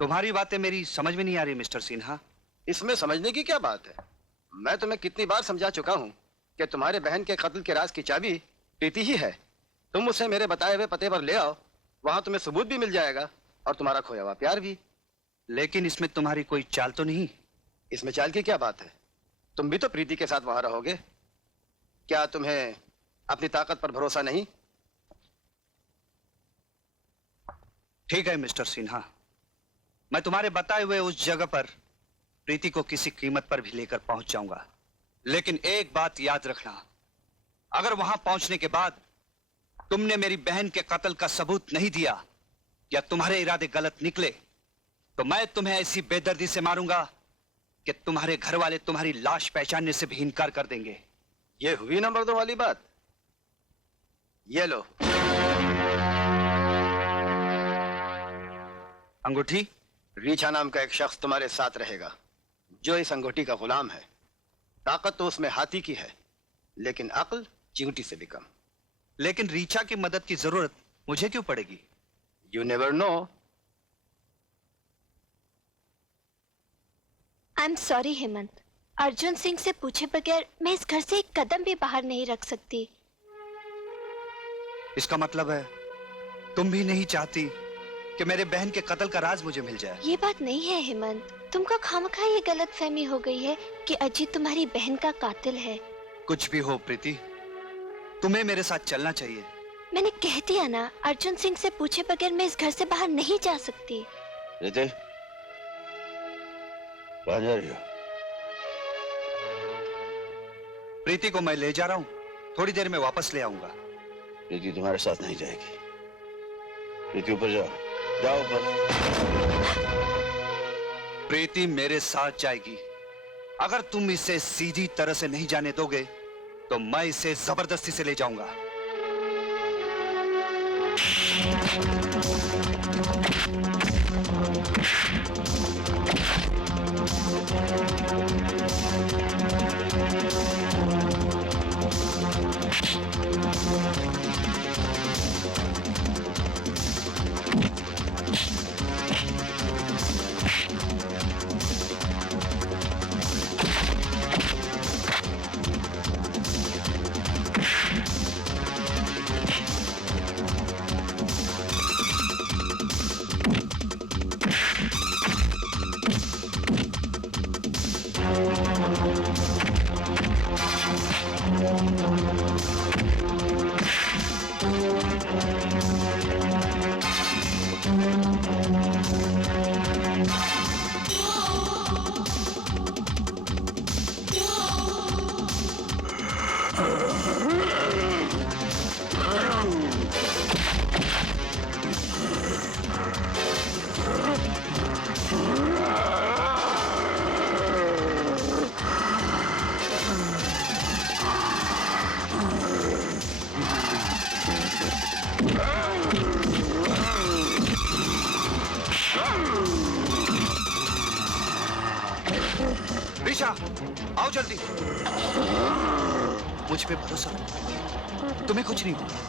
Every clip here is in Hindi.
तुम्हारी बातें मेरी समझ में नहीं आ रही मिस्टर सिन्हा। इसमें समझने की क्या बात है? मैं तुम्हें कितनी बार समझा चुका हूँ कि तुम्हारे बहन के कत्ल के राज की चाबी प्रीति ही है। तुम उसे मेरे बताए हुए पते पर ले आओ, वहां तुम्हें सबूत भी मिल जाएगा और तुम्हारा खोया हुआ प्यार भी। लेकिन इसमें तुम्हारी कोई चाल तो नहीं? इसमें चाल की क्या बात है? तुम भी तो प्रीति के साथ वहां रहोगे। क्या तुम्हें अपनी ताकत पर भरोसा नहीं? ठीक है मिस्टर सिन्हा, मैं तुम्हारे बताए हुए उस जगह पर प्रीति को किसी कीमत पर भी लेकर पहुंच जाऊंगा। लेकिन एक बात याद रखना, अगर वहां पहुंचने के बाद तुमने मेरी बहन के कत्ल का सबूत नहीं दिया या तुम्हारे इरादे गलत निकले तो मैं तुम्हें ऐसी बेदर्दी से मारूंगा कि तुम्हारे घर वाले तुम्हारी लाश पहचानने से भी इनकार कर देंगे। ये हुई नंबर 2 वाली बात। ये लो अंगूठी। रीछा नाम का एक शख्स तुम्हारे साथ रहेगा जो इस अंगूठी का गुलाम है। ताकत तो उसमें हाथी की है लेकिन अक्ल चींटी से भी कम। लेकिन रीछा की मदद की जरूरत मुझे क्यों पड़ेगी? You never know. I am sorry Hemant, Arjun Singh से पूछे बगैर मैं इस घर से एक कदम भी बाहर नहीं रख सकती। इसका मतलब है तुम भी नहीं चाहती कि मेरे बहन के कत्ल का राज मुझे मिल जाए? ये बात नहीं है हेमंत, तुमको खामखा ये गलत फहमी हो गई है कि अजीत तुम्हारी बहन का कातिल है। कुछ भी हो प्रीति, तुम्हें मेरे साथ चलना चाहिए। मैंने कह दिया ना, अर्जुन सिंह से पूछे बगैर मैं इस घर से बाहर नहीं जा सकती। प्रीति, कहाँ जा रही हो? प्रीति को मैं ले जा रहा हूँ, थोड़ी देर में वापस ले आऊंगा। प्रीति तुम्हारे साथ नहीं जाएगी। प्रीति ऊपर जाओ, जाओ ऊपर। प्रीति मेरे साथ जाएगी। अगर तुम इसे सीधी तरह से नहीं जाने दोगे तो मैं इसे जबरदस्ती से ले जाऊंगा। आओ जल्दी, मुझ पे भरोसा रखो, तुम्हें कुछ नहीं होगा।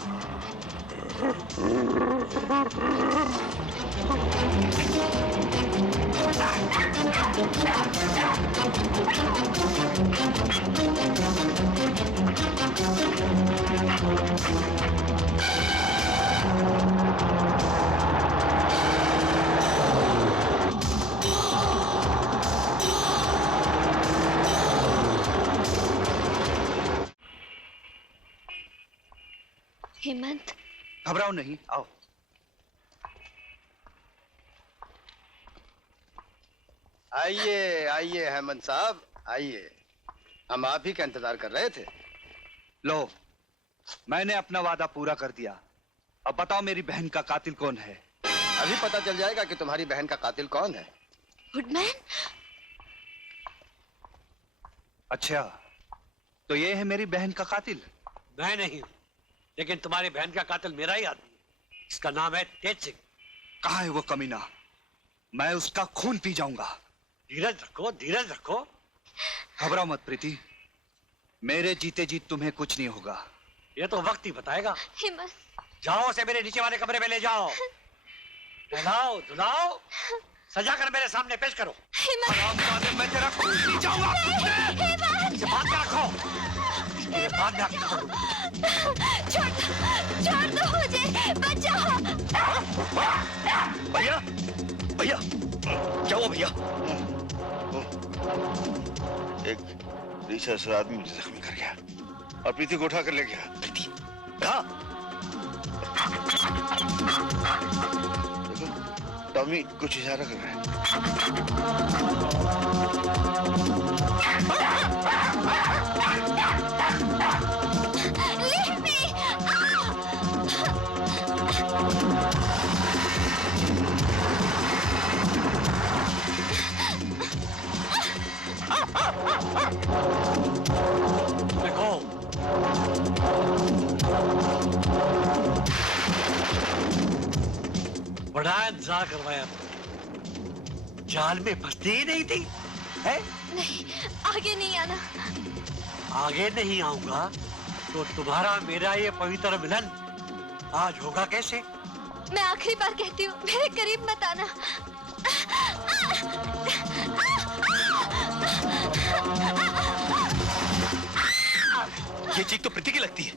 हेमंत, घबराओ नहीं, आओ। आइए आइए हेमंत साहब, आइए। हम आप ही का इंतजार कर रहे थे। लो, मैंने अपना वादा पूरा कर दिया। अब बताओ मेरी बहन का कातिल कौन है? अभी पता चल जाएगा कि तुम्हारी बहन का कातिल कौन है। वुडमैन? अच्छा, तो ये है मेरी बहन का कातिल? मैं नहीं हूं, लेकिन तुम्हारी बहन का कातिल मेरा ही आदमी है। इसका नाम है तेज सिंह। कहाँ है वो कमीना? मैं उसका खून पी जाऊंगा। धीरज रखो, धीरज रखो। घबराओ मत प्रीति, मेरे जीते जी तुम्हें कुछ नहीं होगा। ये तो वक्त ही बताएगा। हेमंत, जाओ, उसे मेरे नीचे वाले कमरे में ले जाओ। नहलाओ, धुलाओ, सजा कर मेरे सामने पेश करो। हेमंत, मैं तेरा खून पी जाऊंगा। इसे बांध के रखो। इसके बाद में आगे बढ़ो। छोड़ दो मुझे, बचाओ। भैया, भैया, क्या हुआ भैया? एक रीछा से आदमी मुझे जख्मी कर गया और प्रीति को उठा कर ले गया। प्रीति कहाँ? देखो टॉमी कुछ इशारा कर रहा है। Leave me! देखो, बड़ा इंतजार करवाया, जाल में फंसती ही नहीं थी, है? नहीं, आगे नहीं आना। आगे नहीं आऊंगा तो तुम्हारा मेरा ये पवित्र मिलन आज होगा कैसे? मैं आखिरी बार कहती हूँ, मेरे करीब मत आना। ये चीख तो प्रीति की लगती है।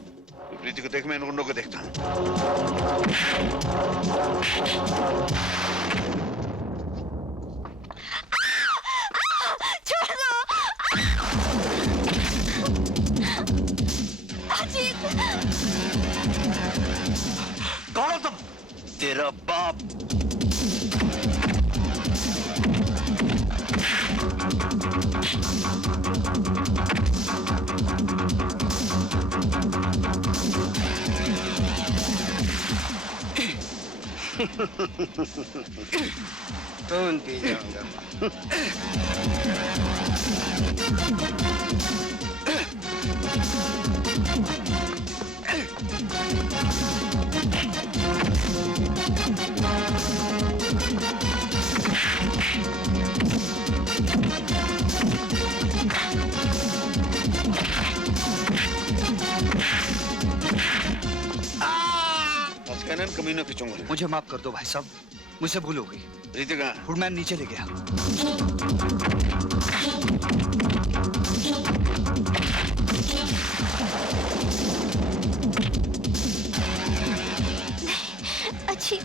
प्रीति को देख, मैं इन गुंडों को देखता हूँ। छोड़ दो। अजीत, कौन हो तुम? तेरा बाप। खून पी जाऊंगा। आज कहना कमीनों की चुंगल। मुझे माफ कर दो भाई साहब, मुझसे भूल हो गई। प्रीति कहाँ? फुटमैन नीचे ले गया। अच्छी।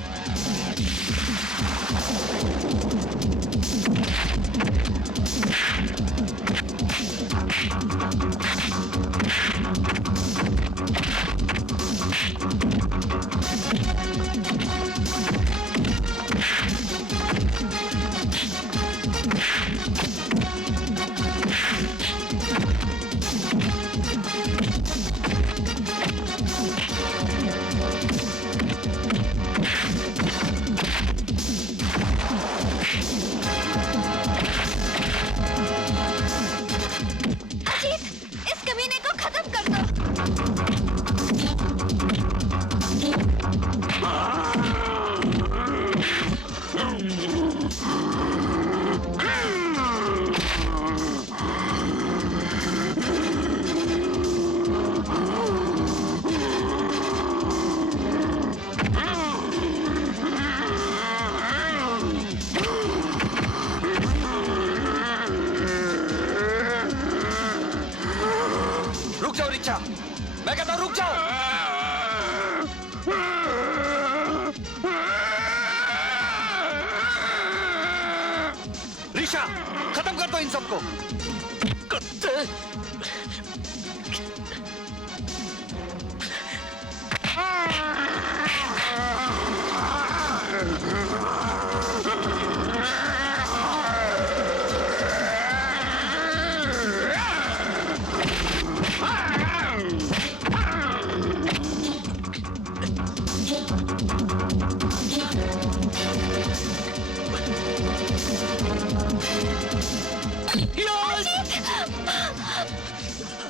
मैं कहता हूं रुक जाओ। ऋषा, खत्म कर दो इन सबको।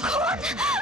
कौन?